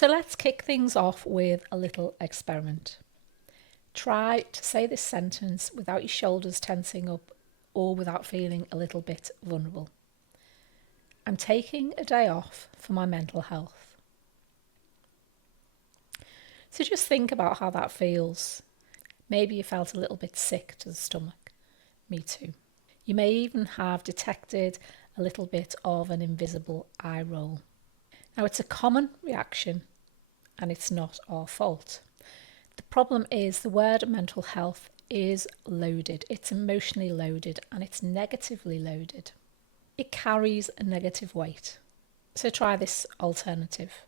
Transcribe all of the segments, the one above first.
So let's kick things off with a little experiment. Try to say this sentence without your shoulders tensing up or without feeling a little bit vulnerable. I'm taking a day off for my mental health. So just think about how that feels. Maybe you felt a little bit sick to the stomach. Me too. You may even have detected a little bit of an invisible eye roll. Now, it's a common reaction and it's not our fault. The problem is the word mental health is loaded. It's emotionally loaded and it's negatively loaded. It carries a negative weight. So try this alternative.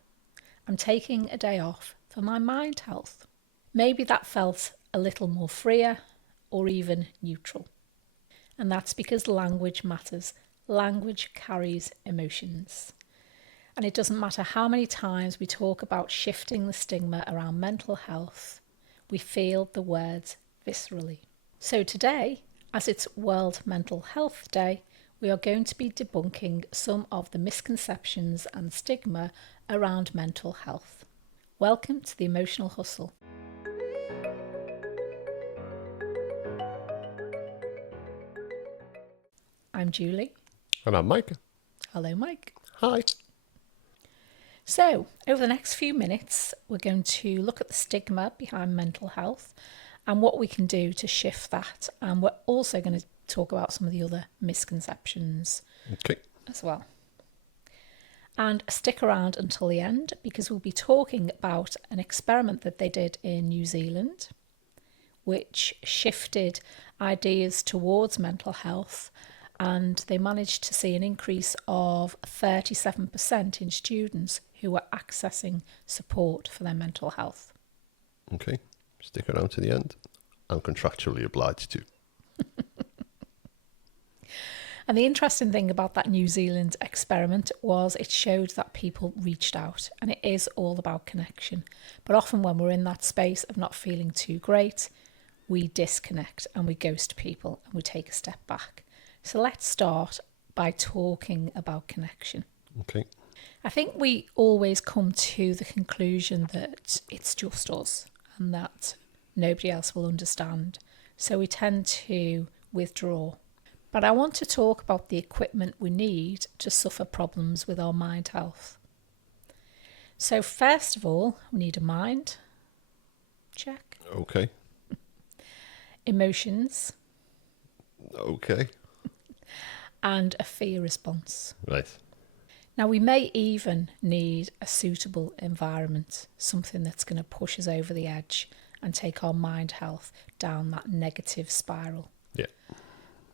I'm taking a day off for my mind health. Maybe that felt a little more freer or even neutral. And that's because language matters. Language carries emotions. And it doesn't matter how many times we talk about shifting the stigma around mental health, we feel the words viscerally. So today, as it's World Mental Health Day, we are going to be debunking some of the misconceptions and stigma around mental health. Welcome to the Emotional Hustle. I'm Julie. And I'm Mike. Hello, Mike. Hi. So, over the next few minutes, we're going to look at the stigma behind mental health and what we can do to shift that. And we're also going to talk about some of the other misconceptions as well. And stick around until the end because we'll be talking about an experiment that they did in New Zealand, which shifted ideas towards mental health. And they managed to see an increase of 37% in students who were accessing support for their mental health. Okay, stick around to the end. I'm contractually obliged to. And the interesting thing about that New Zealand experiment was it showed that people reached out, and it is all about connection. But often when we're in that space of not feeling too great, we disconnect and we ghost people and we take a step back. So let's start by talking about connection. Okay. I think we always come to the conclusion that it's just us and that nobody else will understand. So we tend to withdraw. But I want to talk about the equipment we need to suffer problems with our mind health. So first of all, we need a mind. Check. Okay. Emotions. Okay. And a fear response. Right. Now, we may even need a suitable environment, something that's going to push us over the edge and take our mind health down that negative spiral. Yeah.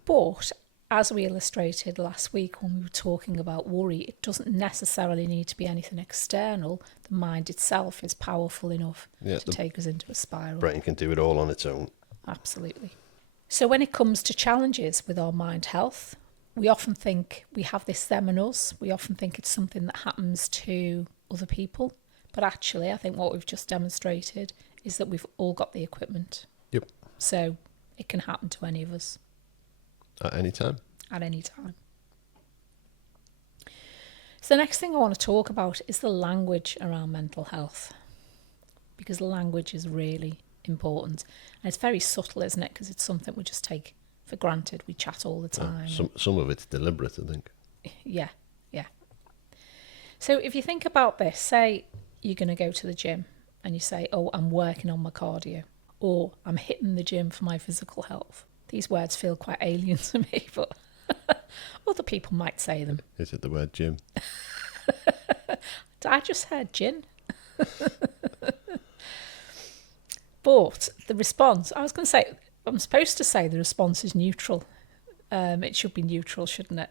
But as we illustrated last week when we were talking about worry, it doesn't necessarily need to be anything external. The mind itself is powerful enough to take us into a spiral. Brain can do it all on its own. Absolutely. So when it comes to challenges with our mind health, we often think we have this them and us. We often think it's something that happens to other people. But actually, I think what we've just demonstrated is that we've all got the equipment. Yep. So it can happen to any of us. At any time. At any time. So the next thing I want to talk about is the language around mental health. Because language is really important. And it's very subtle, isn't it? Because it's something we just take for granted. We chat all the time. Some of it's deliberate, I think. Yeah. So if you think about this, say you're going to go to the gym and you say, oh, I'm working on my cardio, or I'm hitting the gym for my physical health. These words feel quite alien to me, but other people might say them. Is it the word gym? I just heard gin. But the response, I was going to say, I'm supposed to say the response is neutral. It should be neutral, shouldn't it?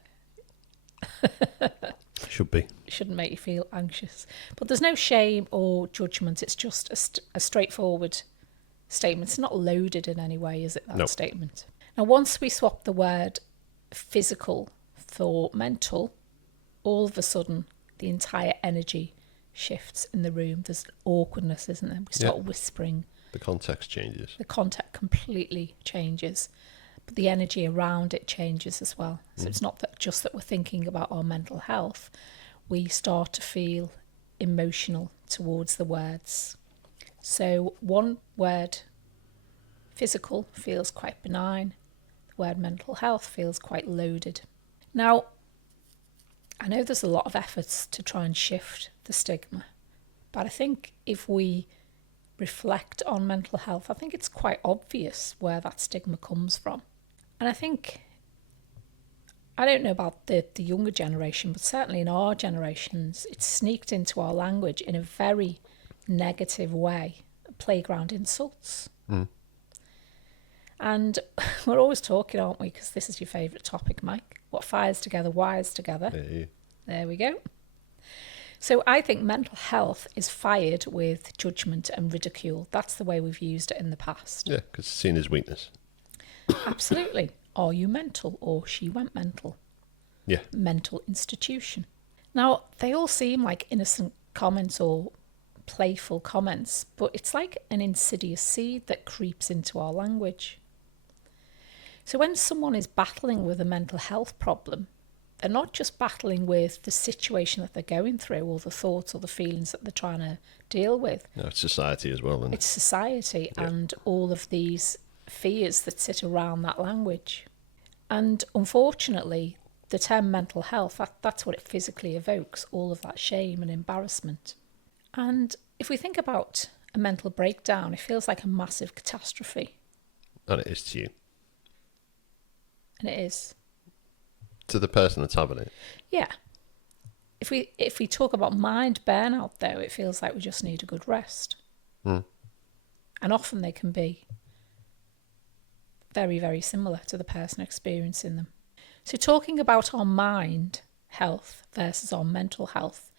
Should be. It shouldn't make you feel anxious. But there's no shame or judgment. It's just a straightforward statement. It's not loaded in any way, is it, that statement? Now, once we swap the word physical for mental, all of a sudden the entire energy shifts in the room. There's awkwardness, isn't there? We start whispering. The context changes. The context completely changes. But the energy around it changes as well. So it's not just that we're thinking about our mental health. We start to feel emotional towards the words. So one word, physical, feels quite benign. The word mental health feels quite loaded. Now, I know there's a lot of efforts to try and shift the stigma, but I think if we reflect on mental health, I think it's quite obvious where that stigma comes from. And I think, I don't know about the younger generation, but certainly in our generations, it's sneaked into our language in a very negative way. Playground insults. And we're always talking, aren't we? Because this is your favourite topic, Mike. What fires together, wires together. Yeah. There we go. So I think mental health is fired with judgment and ridicule. That's the way we've used it in the past. Yeah, because it's seen as weakness. Absolutely. Are you mental? Or she went mental. Yeah. Mental institution. Now, they all seem like innocent comments or playful comments, but it's like an insidious seed that creeps into our language. So when someone is battling with a mental health problem, they're not just battling with the situation that they're going through or the thoughts or the feelings that they're trying to deal with. No, it's society as well. Isn't it? It's society and all of these fears that sit around that language. And unfortunately, the term mental health, that's what it physically evokes, all of that shame and embarrassment. And if we think about a mental breakdown, it feels like a massive catastrophe. And it is to you. And it is. To the person that's having it. Yeah. If we talk about mind burnout, though, it feels like we just need a good rest. And often they can be very, very similar to the person experiencing them. So talking about our mind health versus our mental health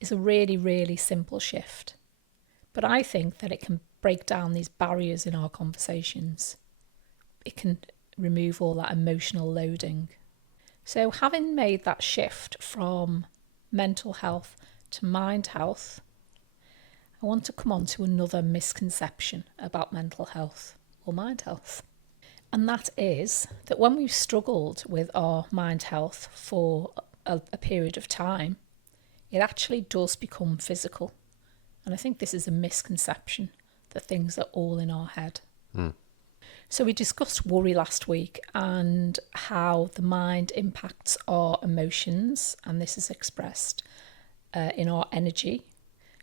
is a really, really simple shift. But I think that it can break down these barriers in our conversations. It can remove all that emotional loading. So having made that shift from mental health to mind health, I want to come on to another misconception about mental health or mind health. And that is that when we've struggled with our mind health for a period of time, it actually does become physical. And I think this is a misconception, that things are all in our head. So we discussed worry last week and how the mind impacts our emotions, and this is expressed in our energy.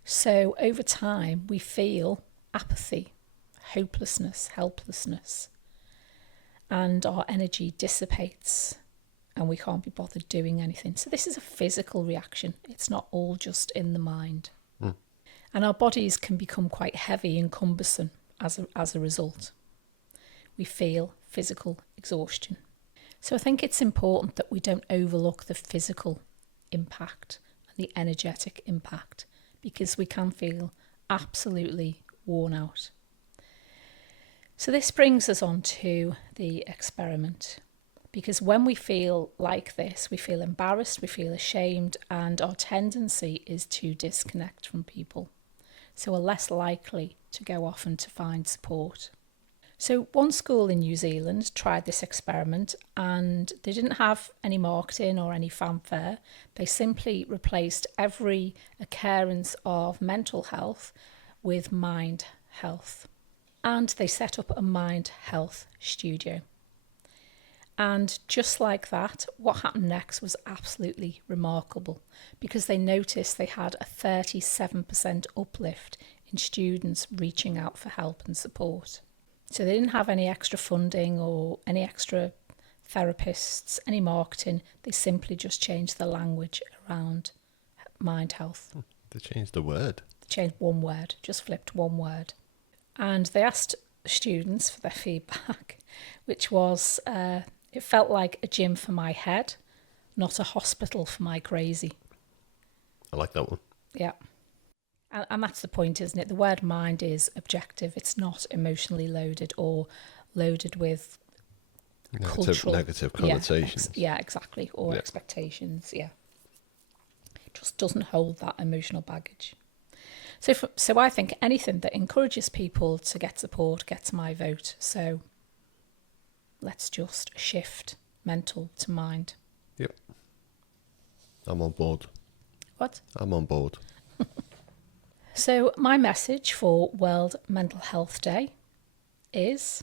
So over time, we feel apathy, hopelessness, helplessness, and our energy dissipates and we can't be bothered doing anything. So this is a physical reaction. It's not all just in the mind. And our bodies can become quite heavy and cumbersome as a result. We feel physical exhaustion. So I think it's important that we don't overlook the physical impact and the energetic impact, because we can feel absolutely worn out. So this brings us on to the experiment, because when we feel like this, we feel embarrassed, we feel ashamed, and our tendency is to disconnect from people. So we're less likely to go off and to find support. So one school in New Zealand tried this experiment and they didn't have any marketing or any fanfare. They simply replaced every occurrence of mental health with mind health. And they set up a mind health studio. And just like that, what happened next was absolutely remarkable, because they noticed they had a 37% uplift in students reaching out for help and support. So they didn't have any extra funding or any extra therapists, any marketing. They simply just changed the language around mind health. They changed the word. They changed one word, just flipped one word. And they asked students for their feedback, which was, it felt like a gym for my head, not a hospital for my crazy. I like that one. Yeah. And that's the point, isn't it? The word mind is objective. It's not emotionally loaded or loaded with negative connotations. Yeah, exactly. Or expectations. Yeah. It just doesn't hold that emotional baggage. So I think anything that encourages people to get support gets my vote. So let's just shift mental to mind. Yep. I'm on board. What? I'm on board. So my message for World Mental Health Day is,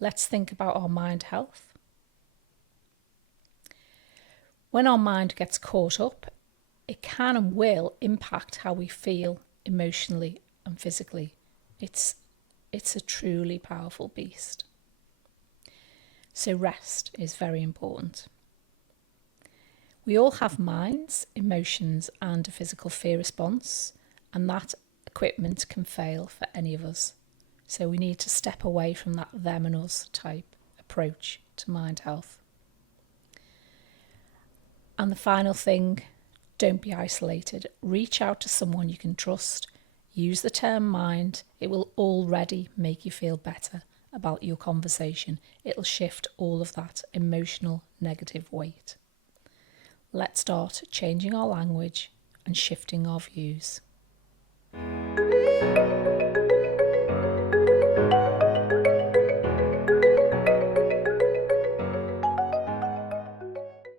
let's think about our mind health. When our mind gets caught up, it can and will impact how we feel emotionally and physically. It's a truly powerful beast. So rest is very important. We all have minds, emotions, and a physical fear response, and that equipment can fail for any of us. So we need to step away from that them and us type approach to mind health. And the final thing, don't be isolated. Reach out to someone you can trust. Use the term mind. It will already make you feel better about your conversation. It'll shift all of that emotional negative weight. Let's start changing our language and shifting our views.